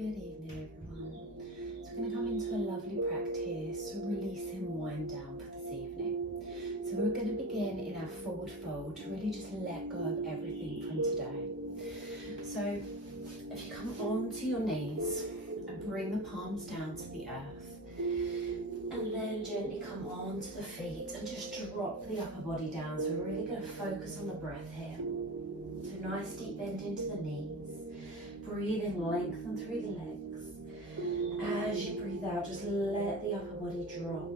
Good evening, everyone. So we're going to come into a lovely practice, releasing wind down for this evening. So we're going to begin in our forward fold to really just let go of everything from today. So if you come onto your knees and bring the palms down to the earth, and then gently come onto the feet and just drop the upper body down. So we're really going to focus on the breath here. So nice deep bend into the knees. Breathe in, lengthen through the legs. As you breathe out, just let the upper body drop.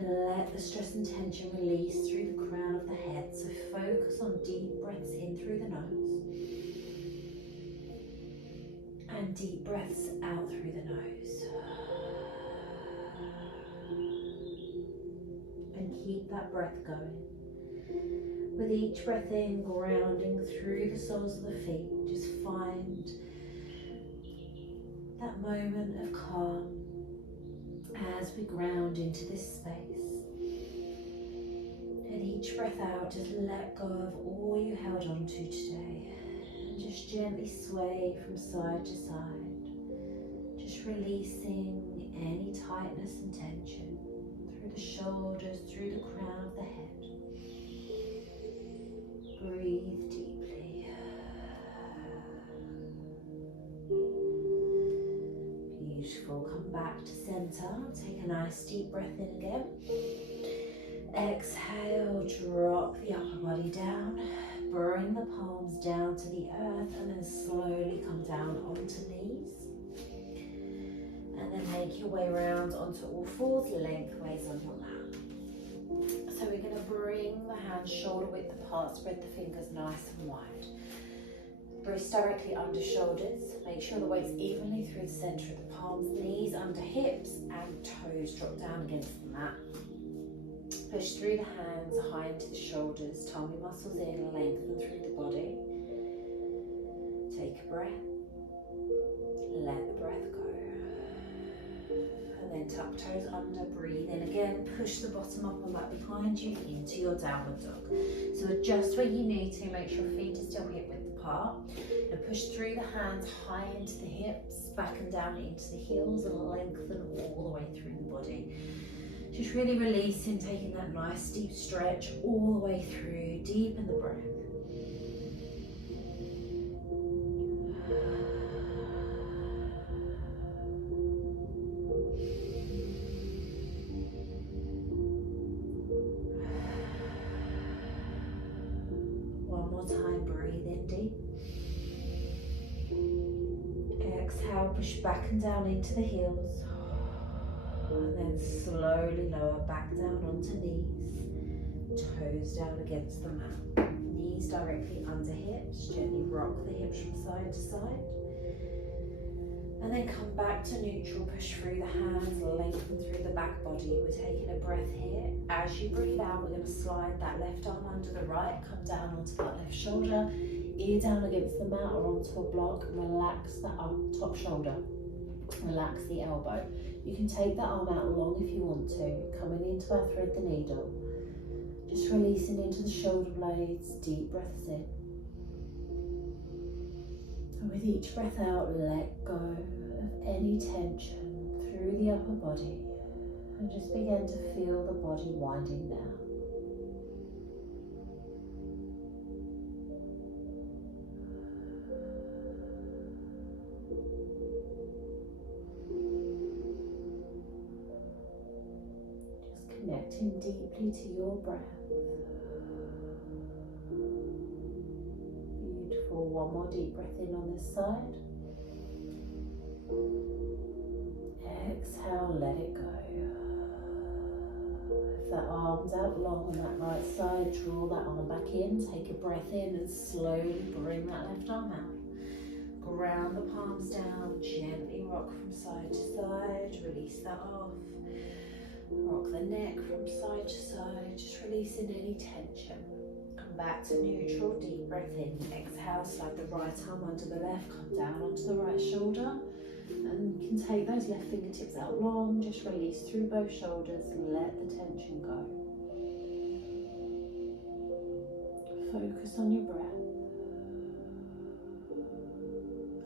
Let the stress and tension release through the crown of the head. So focus on deep breaths in through the nose. And deep breaths out through the nose. And keep that breath going. With each breath in, grounding through the soles of the feet, just find that moment of calm as we ground into this space. And each breath out, just let go of all you held on to today. And just gently sway from side to side. Just releasing any tightness and tension through the shoulders, through the crown of the head. Breathe deeply. Beautiful. Come back to center. Take a nice deep breath in again. Exhale, drop the upper body down. Bring the palms down to the earth and then slowly come down onto knees. And then make your way around onto all fours, lengthways on your mat. So we're going to bring the hands shoulder width apart, spread the fingers nice and wide. Wrists directly under shoulders. Make sure the weight's evenly through the centre of the palms, knees under hips and toes drop down against the mat. Push through the hands, high into the shoulders, tummy muscles in, lengthen through the body. Take a breath. Let the breath go. And then tuck toes under, breathe in again, push the bottom up on that behind you into your downward dog. So adjust where you need to, make sure feet are still hip width apart. And push through the hands high into the hips, back and down into the heels, and lengthen all the way through the body. Just really releasing, taking that nice deep stretch all the way through, deepen the breath. One more time, breathe in deep. Exhale, push back and down into the heels. And then slowly lower back down onto knees. Toes down against the mat. Knees directly under hips. Gently rock the hips from side to side. And then come back to neutral. Push through the hands, lengthen through the back body. We're taking a breath here. As you breathe out, we're going to slide that left arm under the right. Come down onto that left shoulder. Ear down against the mat or onto a block. Relax that top shoulder. Relax the elbow. You can take that arm out long if you want to. Coming into our thread the needle. Just releasing into the shoulder blades. Deep breaths in. And with each breath out, let go of any tension through the upper body. And just begin to feel the body winding down. Connecting deeply to your breath. Beautiful. One more deep breath in on this side. Exhale, let it go. If that arm's out long on that right side, draw that arm back in. Take a breath in and slowly bring that left arm out. Ground the palms down. Gently rock from side to side. Release that off. Rock the neck from side to side, just releasing any tension. Come back to neutral, deep breath in. Exhale, slide the right arm under the left, come down onto the right shoulder. And you can take those left fingertips out long, just release through both shoulders and let the tension go. Focus on your breath.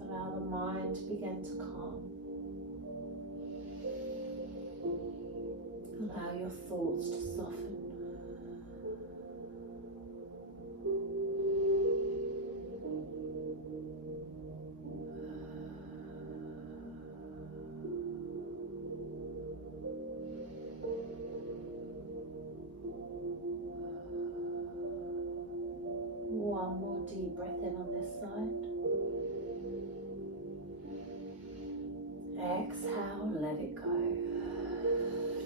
Allow the mind begin to calm. Allow your thoughts to soften. One more deep breath in on this side. Exhale, let it go.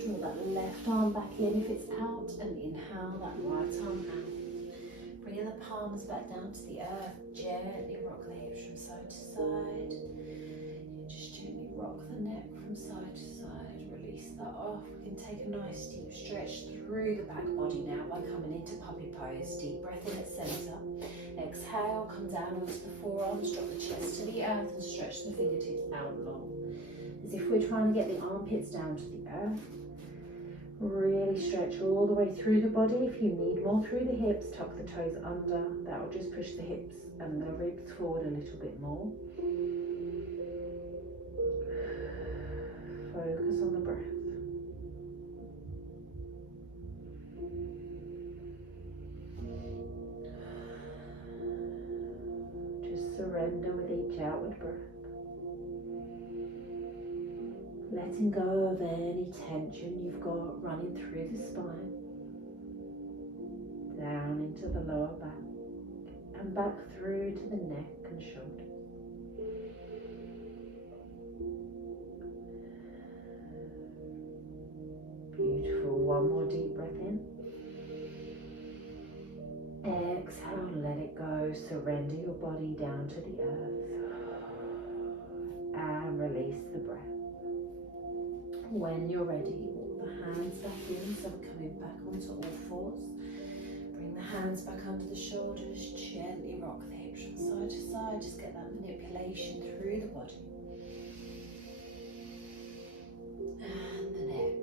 Draw that left arm back in if it's out, and inhale that right arm out. Bring the palms back down to the earth. Gently rock the hips from side to side. Just gently rock the neck from side to side. Release that off. We can take a nice deep stretch through the back body now by coming into puppy pose. Deep breath in at center. Exhale, come down onto the forearms, drop the chest to the earth and stretch the fingertips out long. As if we're trying to get the armpits down to the earth. Really stretch all the way through the body. If you need more through the hips, tuck the toes under. That will just push the hips and the ribs forward a little bit more. Focus on the breath. Just surrender with each outward breath. Letting go of any tension you've got running through the spine, down into the lower back, and back through to the neck and shoulders. Beautiful. One more deep breath in. Exhale, let it go. Surrender your body down to the earth. And release the breath. When you're ready, walk the hands back in, so we're coming back onto all fours. Bring the hands back under the shoulders, gently rock the hips from side to side, just get that manipulation through the body. And the neck.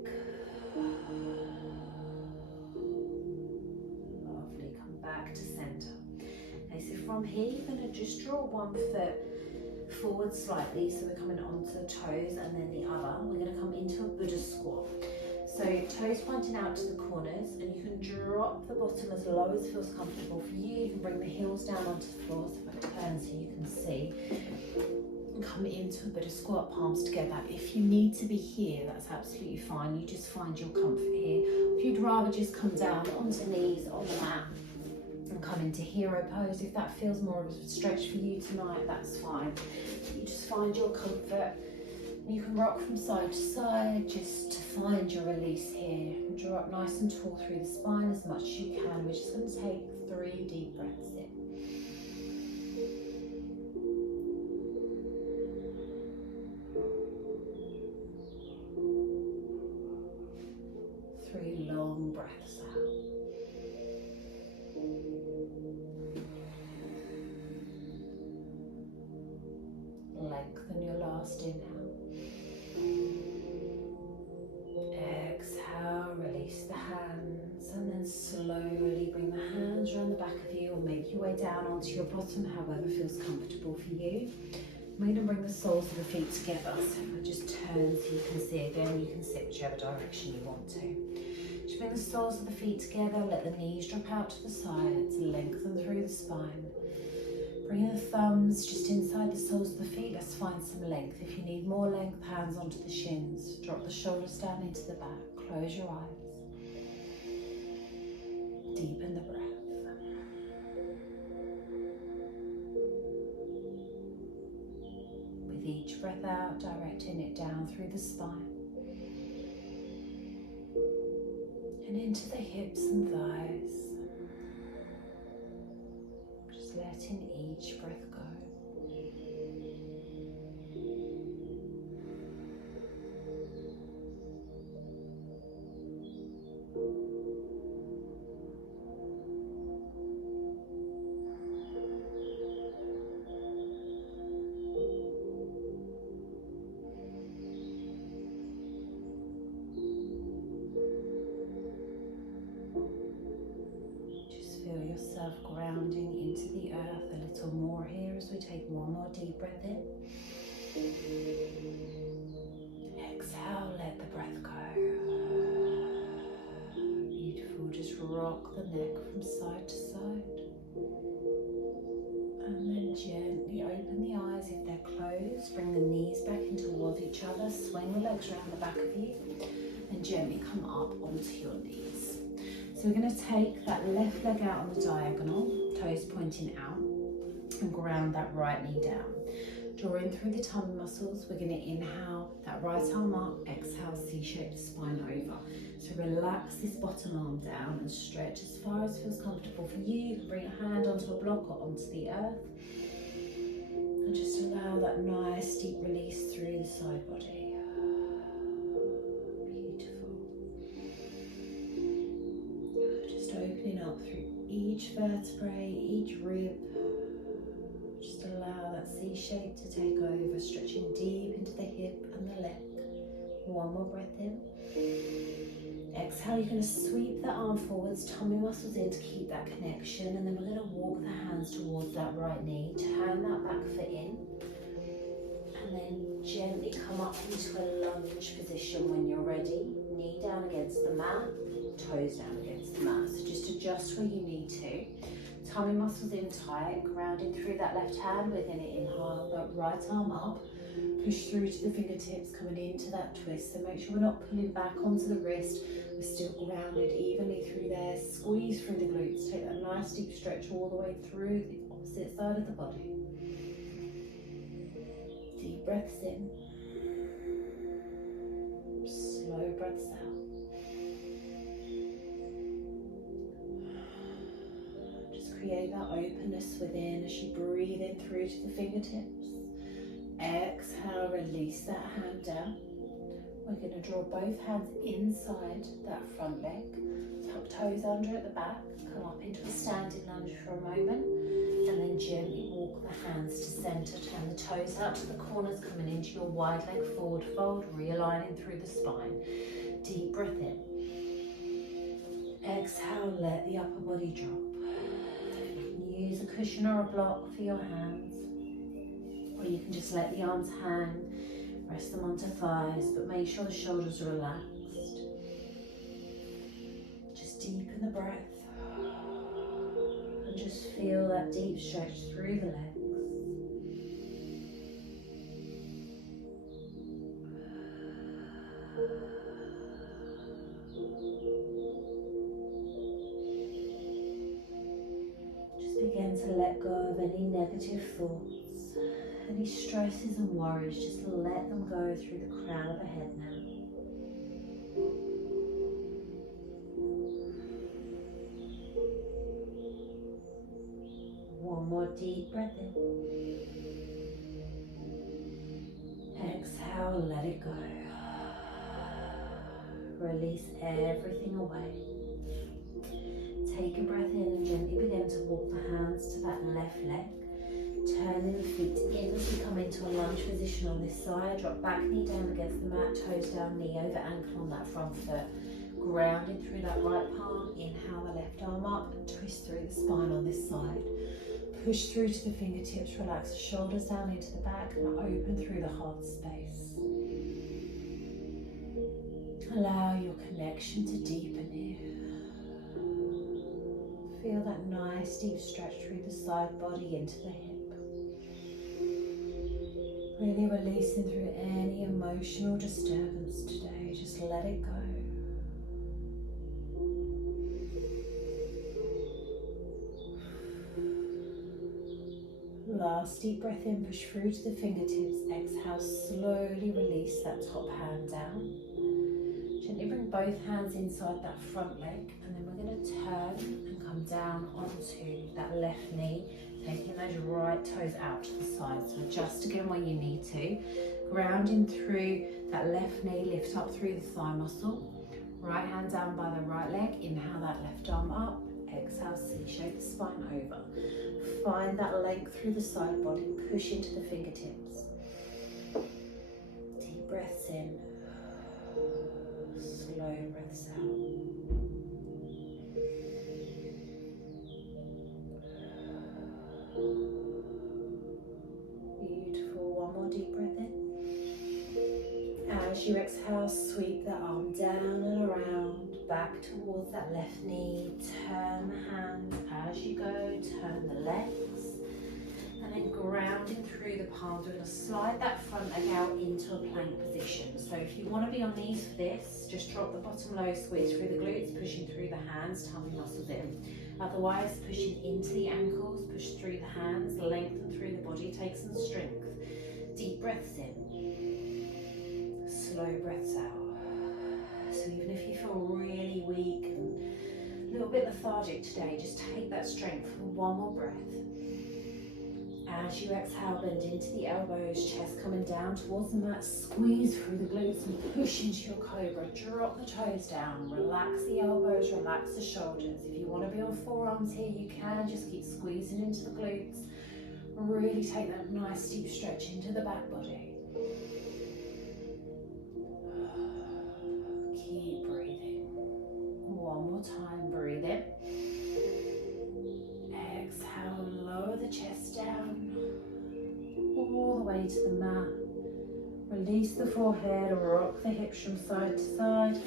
Lovely, come back to centre. Okay, so from here you're going to just draw one foot forward slightly, so we're coming onto the toes, and then the other. We're going to come into a Buddhist squat. So toes pointing out to the corners, and you can drop the bottom as low as feels comfortable for you. You can bring the heels down onto the floor, so if I turn so you can see. And come into a Buddhist squat, palms together. If you need to be here, that's absolutely fine. You just find your comfort here. If you'd rather just come down onto knees on the mat, and come into hero pose. If that feels more of a stretch for you tonight, that's fine. You just find your comfort. You can rock from side to side just to find your release here. And draw up nice and tall through the spine as much as you can. We're just going to take 3 deep breaths in. 3 long breaths out. Lengthen your last inhale. Exhale, release the hands, and then slowly bring the hands around the back of you, or make your way down onto your bottom, however feels comfortable for you. I'm going to bring the soles of the feet together, so if I just turn so you can see again, you can sit whichever direction you want to. Just bring the soles of the feet together, let the knees drop out to the sides, lengthen through the spine. Bring the thumbs just inside the soles of the feet. Let's find some length. If you need more length, hands onto the shins. Drop the shoulders down into the back. Close your eyes. Deepen the breath. With each breath out, directing it down through the spine. And into the hips and thighs. Letting each breath go. Feel yourself grounding into the earth a little more here from side to side. And then gently open the eyes if they're closed. Bring the knees back in towards each other. Swing the legs around the back of you. And gently come up onto your knees. So we're going to take that left leg out on the diagonal, toes pointing out, and ground that right knee down. Drawing through the tummy muscles, we're going to inhale that right arm up, exhale, C-shaped spine over. So relax this bottom arm down and stretch as far as feels comfortable for you. You can bring a hand onto a block or onto the earth. And just allow that nice deep release through the side body. Beautiful. Just opening up through each vertebrae, each rib. Just allow that C shape to take over, stretching deep into the hip and the leg. One more breath in. Exhale, you're going to sweep the arm forwards, tummy muscles in to keep that connection, and then we're going to walk the hands towards that right knee, turn that back foot in, and then gently come up into a lunge position when you're ready. Knee down against the mat, toes down against the mat. So just adjust where you need to. Tummy muscles in tight, grounding through that left hand. We're going to inhale that right arm up, push through to the fingertips, coming into that twist. So make sure we're not pulling back onto the wrist. We're still grounded evenly through there. Squeeze through the glutes. Take that nice deep stretch all the way through the opposite side of the body. Deep breaths in. Slow breaths out. Create that openness within as you breathe in through to the fingertips. Exhale, release that hand down. We're going to draw both hands inside that front leg. Tuck toes under at the back. Come up into a standing lunge for a moment. And then gently walk the hands to center. Turn the toes out to the corners, coming into your wide leg forward fold, realigning through the spine. Deep breath in. Exhale, let the upper body drop. Use a cushion or a block for your hands, or you can just let the arms hang, rest them onto thighs, but make sure the shoulders are relaxed. Just deepen the breath and just feel that deep stretch through the legs. Begin to let go of any negative thoughts, any stresses and worries. Just let them go through the crown of the head now. One more deep breath in. Exhale, let it go. Release everything away. Take a breath in and gently begin to walk the hands to that left leg. Turning the feet in as we come into a lunge position on this side. Drop back knee down against the mat, toes down, knee over ankle on that front foot. Grounding through that right palm. Inhale the left arm up and twist through the spine on this side. Push through to the fingertips, relax the shoulders down into the back and open through the heart space. Allow your connection to deepen here. Feel that nice deep stretch through the side body into the hip. Really releasing through any emotional disturbance today. Just let it go. Last deep breath in, push through to the fingertips. Exhale, slowly release that top hand down. Gently bring both hands inside that front leg, and then we're going to turn and come down onto that left knee, taking those right toes out to the side. So adjust again where you need to. Grounding through that left knee, lift up through the thigh muscle. Right hand down by the right leg, inhale that left arm up. Exhale, C-shape the spine over. Find that length through the side body, push into the fingertips. Deep breaths in. Slow breaths out. Beautiful. One more deep breath in. As as you exhale, sweep the arm down and around, back towards that left knee. Turn the hands as you go, turn the legs. And then grounding through the palms, we're going to slide that front leg out into a plank position. So if you want to be on knees for this, just drop the bottom low, squeeze through the glutes, pushing through the hands, tummy muscles in. Otherwise, pushing into the ankles, push through the hands, lengthen through the body, take some strength. Deep breaths in, slow breaths out. So even if you feel really weak and a little bit lethargic today, just take that strength for one more breath. As you exhale, bend into the elbows, chest coming down towards the mat, squeeze through the glutes and push into your cobra. Drop the toes down, relax the elbows, relax the shoulders. If you want to be on forearms here, you can. Just keep squeezing into the glutes. Really take that nice deep stretch into the back body. Keep breathing. One more time, breathe in. Exhale, lower the chest down, all the way to the mat. Release the forehead, rock the hips from side to side.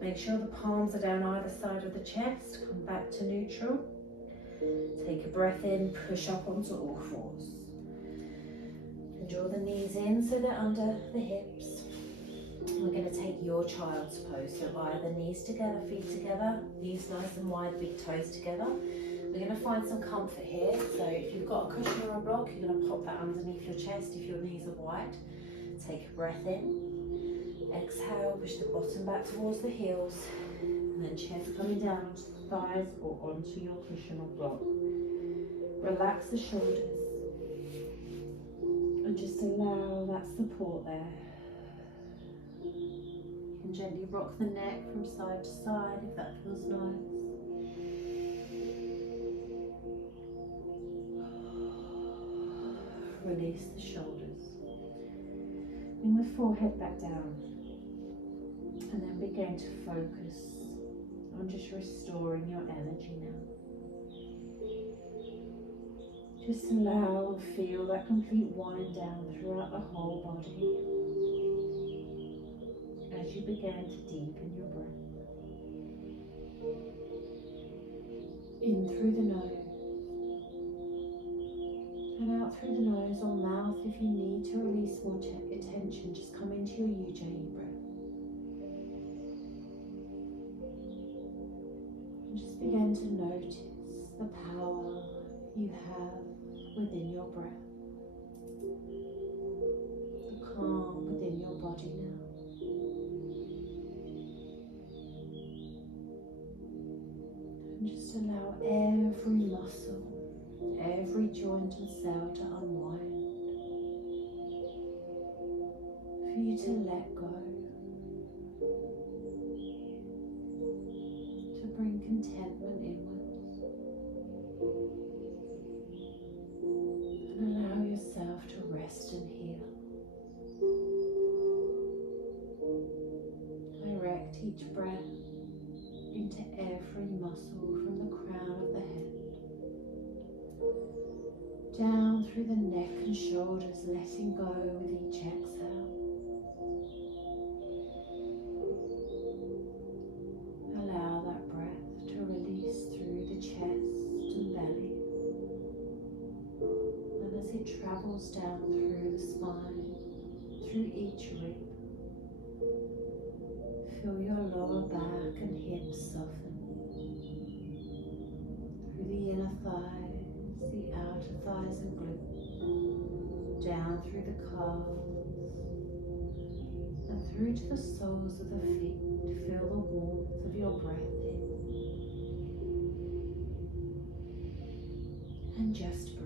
Make sure the palms are down either side of the chest. Come back to neutral. Take a breath in, push up onto all fours. And draw the knees in so they're under the hips. We're going to take your child's pose. So either knees together, feet together, knees nice and wide, big toes together. We're going to find some comfort here. So if you've got a cushion or a block, you're going to pop that underneath your chest if your knees are wide. Take a breath in. Exhale, push the bottom back towards the heels. And then chest coming down onto the thighs or onto your cushion or block. Relax the shoulders. And just allow that support there. You can gently rock the neck from side to side if that feels nice. Release the shoulders. Bring the forehead back down. And then begin to focus on just restoring your energy now. Just allow and feel that complete wind down throughout the whole body as you begin to deepen your breath. In through the nose and out through the nose or mouth. If you need to release more tension, just come into your Ujjayi breath. And just begin to notice the power you have within your breath, the calm within your body now. And just allow every muscle, every joint and cell to unwind, for you to let go, to bring contentment inwards, and allow yourself to rest and heal. Direct each breath into every muscle from the crown of the head, down through the neck and shoulders, letting go with each exhale. Allow that breath to release through the chest and belly. And as it travels down through the spine, through each rib, feel your lower back and hips soften. Through the inner thighs, the outer thighs and glutes, down through the calves, and through to the soles of the feet. Feel the warmth of your breath in. And just breathe.